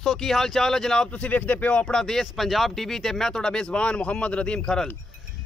दोस्तों की हाल चाल है जनाब। तुसीं वेखदे पियो अपना देश पंजाब टीवी ते मैं तुहाडा मेज़बान मोहम्मद नदीम खरल।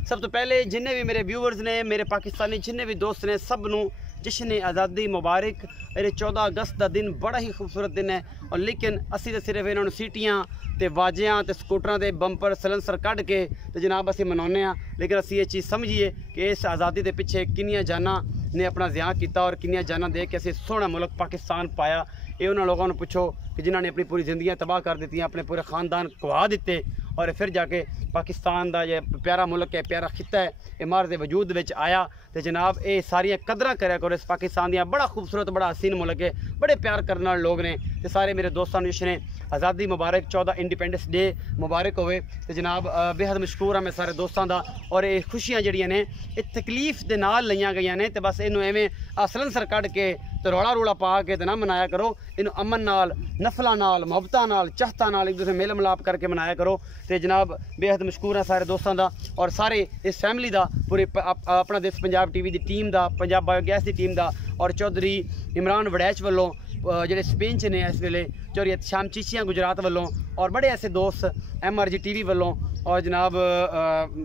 सब तो पहले जिन्ने भी मेरे व्यूअर्स ने, मेरे पाकिस्तानी जिन्ने भी दोस्त ने, सब नूं जश्न आज़ादी मुबारक। ये 14 अगस्त का दिन बड़ा ही खूबसूरत दिन है और लेकिन असी तो सिर्फ इन्होंने सीटियां ते वाजियां ते स्कूटरां दे बंपर सलेंसर कढ़ के तो जनाब असी मनाने हैं। लेकिन असी ये चीज़ समझिए कि इस आज़ादी के पिछे किनियां जाना ने अपना ज़िया किया और किनियां जाना दे के असी सोहना मुल्क पाकिस्तान पाया। ये उन्होंने लोगों ने पुछो कि जिन्होंने अपनी पूरी ज़िंदगी तबाह कर दी, अपने पूरे ख़ानदान गवा दिते और फिर जाके पाकिस्तान का ये प्यारा मुल्क है, प्यारा खिता है, ये मार के वजूद में आया। तो जनाब ये सारिया कदर कराया करो इस पाकिस्तान दियाँ। बड़ा खूबसूरत बड़ा हसीन मुल्क है, बड़े प्यार करने वाले लोग ने। तो सारे मेरे दोस्तों ने जश्न आज़ादी मुबारक, 14 इंडिपेंडेंस डे मुबारक होवे। तो जनाब बेहद मशहूर हाँ मैं सारे दोस्तों का। और ये खुशियाँ जड़ियाँ ने ये तकलीफ के नाल लईयां गई ने। तो बस इनू एवें सलेंसर कढ़ के तो रौला रूला पा के तो ना मनाया करो। इन अमन नाल, नफलों नाल, मुहब्बतां नाल, चाहतां नाल एक दूसरे मेल मिलाप करके मनाया करो। तो जनाब बेहद मशहूर है सारे दोस्तों का और सारे इस फैमिली का, पूरे अपना देश पंजाब टीवी की टीम का, पंजाब बायोगैस की टीम का और चौधरी इमरान वड़ैच वालों जो स्पेन च ने इस वेले, चौधरी शाम चीचियाँ गुजरात वालों और बड़े ऐसे दोस्त MRG TV वालों और जनाब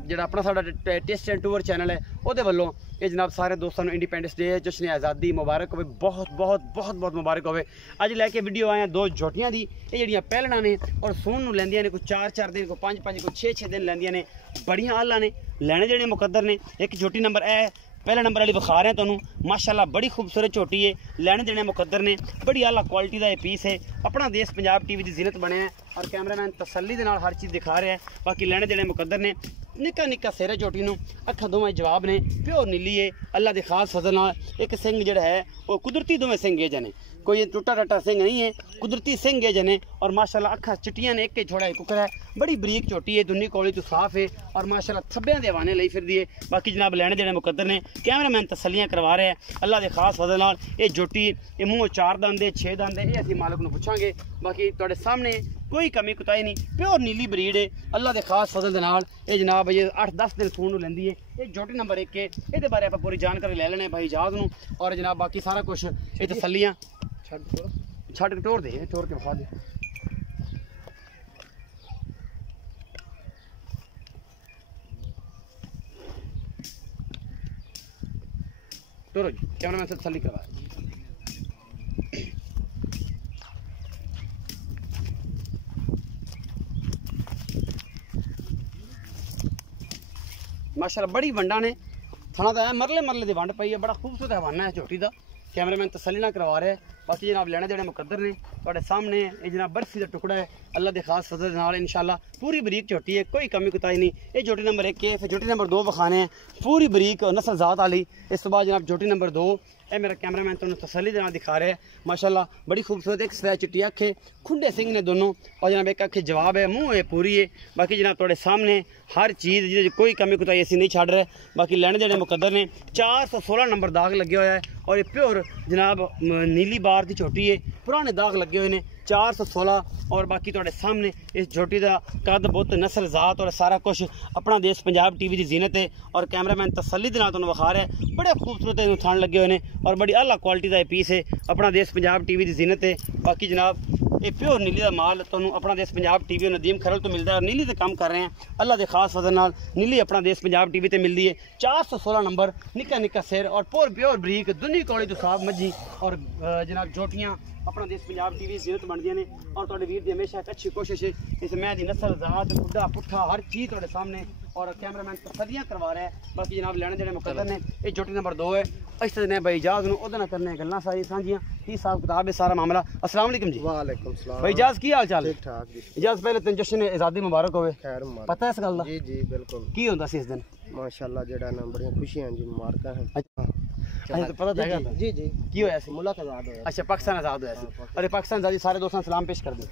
जो अपना साडा टेस्ट एंड टूर चैनल है वो वालों ये जनाब सारे दोस्तों को इंडिपेंडेंस डे जश्न आज़ादी मुबारक हो। बहुत बहुत बहुत बहुत मुबारक हो। अज लैके वीडियो आए दो झोटियां दी। ये जड़ियाँ पहलना ने और सून नूं लैंदियां ने, कोई 4-4 दिन, कोई 5-5, कोई 6-6 दिन लैंदियां ने। बड़ियां आला ने, लैने जेहड़े मुकद्दर ने। एक झोटी नंबर है पहले नंबर वाली विखा रहे हैं तुहानूं, माशाल्लाह बड़ी खूबसूरत झोटी है, लैने देने मुकद्दर ने, बड़ी आला क्वालिटी का ये पीस है। अपना देश पंजाब टीवी की जीनत बने हैं और कैमरामैन तसल्ली के नाल हर चीज़ दिखा रहा है। बाकी लैने देने मुकद्दर ने। निक्का निक्का सिर है झोटी नूं, अखां दोवें जवाब ने, प्योर नीली है अल्लाह के खास फजल नाल। एक सिंह जिहड़ा है वो कुदरती दोवें सिंह है जने, कोई टुटा टट्टा सिंह नहीं है, कुदरती सिंह है जने। और माशाल्लाह अखां चिट्टियां ने, एक ही थोड़ा कुकर है, बड़ी बरीक झोटी है, दुनी कोली तो साफ है और माशाल्लाह थब्बियां दे हवाने लई फिरदी है। बाकी जनाब लैने देने मुकद्दर ने, कैमरामैन तसल्लियां करवा रहे हैं अल्लाह के खास फजल नाल। ये झोटी ये मूँह 4 दंद है, 6 दंद है, ये असीं मालक नूं पुछांगे। बाकी तुहाडे सामने कोई कमी कुताही नहीं, प्योर नीली ब्रीड है अल्लाह के खास फजल दे नाल। ये जनाब ये 8-10 दिन सून नूं लैंदी है। ये झोटी नंबर 1 है, ये बारे आप पूरी जानकारी ले लेने भाई जहाज नूं। और जनाब बाकी सारा कुछ ये तसल्लियां छड़ के टोर दे, टोर के विखा दे। टोरो जी कैमरामैन से तसल्ली करवा। माशाल्लाह बड़ी वंडा ने, थाना तो है मरले मरले की वंड पई है, बड़ा खूबसूरत हवाना है झोटी का। कैमरामैन तसल्ली ना करवा रहे हैं। बाकी जनाब लैने देने मुकद्दर ने तुहाडे सामने। ये जनाब बर्फी का टुकड़ा है अल्लाह के खास फजल नाल इंशाल्लाह। पूरी बरीक झोटी है, कोई कमी कुताही नहीं। ये झोटी नंबर 1 है, फिर झोटी नंबर 2 विखाने हैं, पूरी बरीक नस्ल जात वाली। इस तो बाद जनाब झोटी नंबर 2 ये मेरा कैमरामैन तुहानूं तसल्ली दे नाल दिखा रहा है। माशाल्लाह बड़ी खूबसूरत, एक सफेद चिट्टी अख है, खुंडे सिंह ने दोनों और जनाब एक अख जवाब है, मुँह है पूरी है। बाकी जनाब तुहाडे सामने हर चीज़ जिहदे कोई कमी कुताही असीं नहीं छड्ड रहे। बाकी लैने देने मुकद्दर ने। 416 नंबर दाग लगे हुआ है और ये प्योर जनाब नीली बार की झोटी है, पुराने दाग लगे हुए हैं 416। और बाकी तुहाडे सामने इस झोटी का कद बुत, नस्ल जात और सारा कुछ अपना देश पंजाब टीवी की जीनत है। और कैमरामैन तसल्ली दे नाल तुहानूं विखा रहा है, बड़े खूबसूरत इन्हूं थान लगे हुए हैं और बड़ी आला क्वालिटी का ये पीस है, अपना देश पंजाब टीवी की जीनत है। बाकी जनाब ये प्योर नीली का माल तुहानूं अपना देश पंजाब टीवी और नदीम खरल तो मिलता है और नीली से काम कर रहे हैं अल्लाह के खास फजल नाल। नीली अपना देश पंजाब टीवी ते मिलती है। 416 नंबर, निक्का निक्का सिर और प्योर बरीक दुनी कौड़ी तो साफ मझी और जनाब झोटियाँ अपना देश पंजाब टीवी जीनत बनदियां ने। और तुहाडे वीर दी हमेशा एक अच्छी कोशिश है इस मैं दी नस्ल जात बुढ़ा पुट्ठा हर चीज़ तुहाडे सामने और कैमरामैन तसल्लियां करवा रहा है। बाकी जनाब लैने देने मुकद्दर ने। ये झोटी नंबर 2 है। इस ने भाई जाज नूं ओहदे नाल करने गल्लां सारी सांझियां, की हिसाब किताब है सारा मामला। अस्सलाम वालेकुम जी। वालेकुम सलाम भाई जाज की हाल चाल? ठीक ठाक जी। इजाज़ पहले तेन जश्न आज़ादी मुबारक होवे। खैर मुबारक। पता है इस गल दा? जी जी बिल्कुल। की होंदा सी इस दिन? माशाल्लाह जेड़ा ना बड़ियां खुशियां जी, मुबारकां हैं। अच्छा तो पता था जी जी की होया सी? मुल्क आजाद होया। अच्छा पाकिस्तान आज़ाद होया सी। अरे पाकिस्तान आज़ादी सारे दोस्तां सलाम पेश कर दे।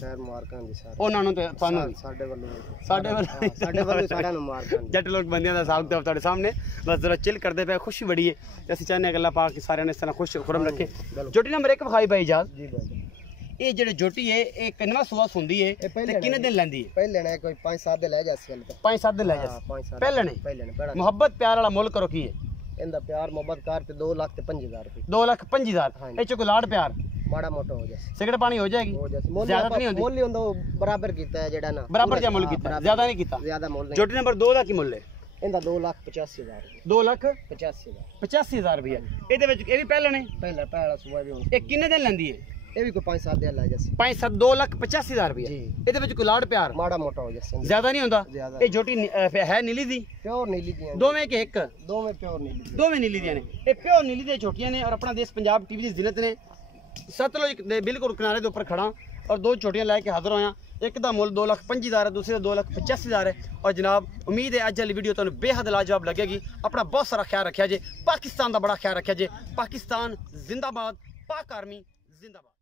खैर मुबारकां जी सारे। ਉਹਨਾਂ ਨੂੰ ਤੇ ਤੁਹਾਨੂੰ ਸਾਡੇ ਵੱਲੋਂ ਸਾਡੇ ਵੱਲੋਂ ਸਾਰਿਆਂ ਨੂੰ ਮੁਬਾਰਕਾਂ। ਜੱਟ ਲੋਕ ਬੰਦਿਆਂ ਦਾ ਸਾਥ ਤੇ ਤੁਹਾਡੇ ਸਾਹਮਣੇ ਬਸ ਜ਼ਰਾ ਚਿਲ ਕਰਦੇ ਪਏ, ਖੁਸ਼ੀ ਬੜੀ ਹੈ ਤੇ ਅਸੀਂ ਚਾਹੁੰਦੇ ਹਾਂ ਕਿ ਅੱਲਾਹ ਪਾਕ ਸਾਰਿਆਂ ਨੂੰ ਇਸ ਤਰ੍ਹਾਂ ਖੁਸ਼ ਖੁਰਮ ਰੱਖੇ। ਜੋਟੀ ਨੰਬਰ 1 ਵਿਖਾਈ ਭਾਈ ਇਜਾਜ਼। ਜੀ ਭਾਈ ਇਹ ਜਿਹੜੀ ਜੋਟੀ ਹੈ ਇਹ ਕਿੰਨਾ ਸੁਆਸ ਹੁੰਦੀ ਹੈ ਤੇ ਕਿੰਨੇ ਦਿਨ ਲੈਂਦੀ ਹੈ? ਪਹਿਲੇ ਨੇ ਕੋਈ 5-7 ਦੇ ਲੈ ਜਾ ਸੀ। 5-7 ਦਿਨ ਲੈ ਜਾ। ਪਹਿਲੇ ਨੇ ਮੁਹੱਬਤ ਪਿਆਰ ਵਾਲਾ ਮੁੱਲ ਕਰੋ ਕੀ ਹੈ? ਇਹਦਾ ਪਿਆਰ ਮੁਹੱਬਤ ਕਾਰ ਤੇ 2,05,000 ਰੁਪਏ। 2,05,000 ਇਹ ਚ ਕੋਈ ਲਾੜ ਪਿਆਰ ਮਾੜਾ ਮੋਟਾ ਹੋ ਜਾਏ ਸਿਗਰਟ ਪਾਣੀ ਹੋ ਜਾਏਗੀ ਹੋ ਜਾਏ ਜ਼ਿਆਦਾ ਤਾਂ ਨਹੀਂ ਹੁੰਦੀ ਮੁੱਲ ਹੀ ਹੁੰਦਾ ਉਹ ਬਰਾਬਰ ਕੀਤਾ ਹੈ ਜਿਹੜਾ ਨਾ ਬਰਾਬਰ ਜਿਹਾ ਮੁੱਲ ਕੀਤਾ ਜ਼ਿਆਦਾ ਨਹੀਂ ਕੀਤਾ ਜ਼ਿਆਦਾ ਮੁੱਲ ਨਹੀਂ ਝੋਟੀ ਨੰਬਰ 2 ਦਾ ਕੀ ਮੁੱਲ ਹੈ ਇਹਦਾ 2,85,000 2,85,000 85,000 ਰੁਪਏ ਇਹਦੇ ਵਿੱਚ ਇਹ ਵੀ ਪਹਿਲਾਂ ਨੇ ਪਹਿਲਾ ਸੁਬਾ ਵੀ ਹੁਣ ਇਹ ਕਿੰਨੇ ਦਿਨ ਲੈਂਦੀ ਹੈ ਇਹ ਵੀ ਕੋਈ 5-7 ਦਿਨ ਲੈ ਜਾਸੀ 5-7 2,85,000 ਰੁਪਏ ਜੀ। ਇਹਦੇ ਵਿੱਚ ਕੋਈ ਲਾੜ ਪਿਆਰ ਮਾੜਾ ਮੋਟਾ ਹੋ ਜਾਸੀ ਜ਼ਿਆਦਾ ਨਹੀਂ ਹੁੰਦਾ ਜ਼ਿਆਦਾ। ਇਹ ਝੋਟੀ ਹੈ ਨੀਲੀ ਦੀ ਪਿਓਰ ਨੀਲੀ ਦੀਆਂ ਦੋਵੇਂ ਕਿ ਇੱਕ ਦੋਵੇਂ ਪਿਓਰ ਨੀਲੀ ਦੋਵੇਂ ਨੀਲੀ ਦੀਆਂ ਨੇ ਇਹ ਪਿਓਰ ਨੀਲੀ ਦੀਆਂ ਝੋਟੀਆਂ ਨੇ ਔਰ ਆਪਣਾ ਦੇਸ਼ ਪੰਜਾਬ ਟੀਵੀ ਦੀ ਜ਼ਿਨਤ ਨੇ ਸਤਲੁਜ ਦੇ ਬਿਲਕੁਲ ਕਿਨਾਰੇ ਦੇ ਉੱਪਰ ਖੜਾ ਔਰ ਦੋ ਝੋਟੀਆਂ ਲੈ ਕੇ ਹਾਜ਼ਰ ਹੋਇਆ ਇੱਕ ਦਾ ਮੁੱਲ 2,25,000 ਹੈ ਦੂਸਰੇ ਦਾ 2,85,000 ਹੈ ਔਰ ਜਨਾਬ ਉਮੀਦ ਹੈ ਅੱਜ ਵਾਲੀ ਵੀਡੀਓ ਤੁਹਾਨੂੰ ਬੇहद ਲਾਜਵਾਬ ਲੱਗੇਗੀ ਆਪਣਾ ਬਹੁਤ ਸਾਰਾ ਖਿਆਲ ਰੱਖਿਆ ਜੇ ਪਾਕਿਸਤਾਨ ਦਾ ਬੜਾ ਖਿਆਲ ਰੱਖਿਆ ਜੇ ਪਾਕਿਸਤਾਨ ਜ਼ਿੰਦਾਬਾਦ ਪਾਕ ਆਰਮੀ ਜ਼ਿੰਦਾਬਾਦ